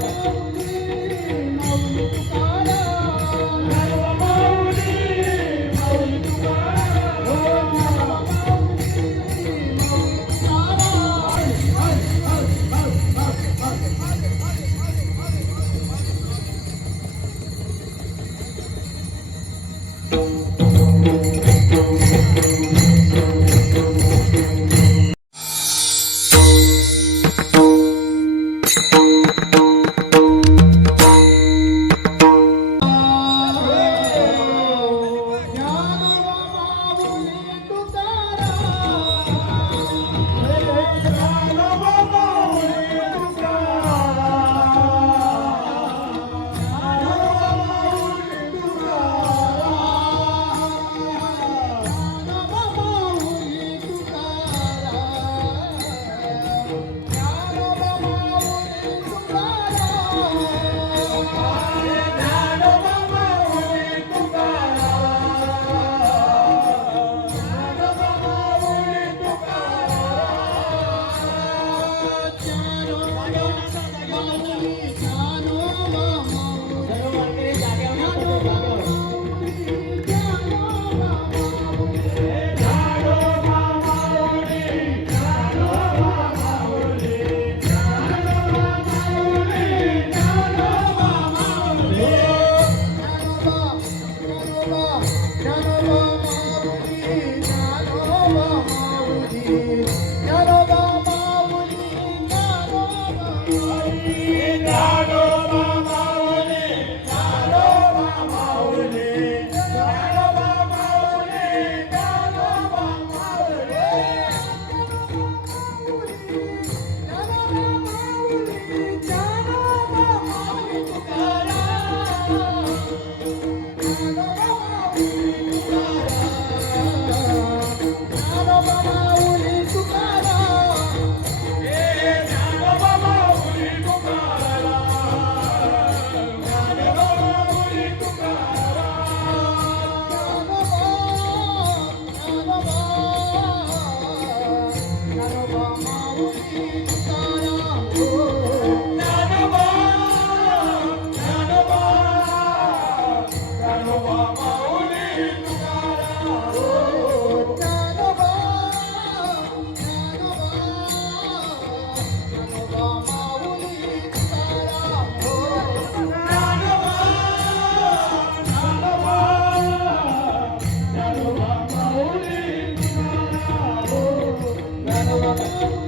Thank you. Thank you.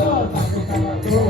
たくさんあげる。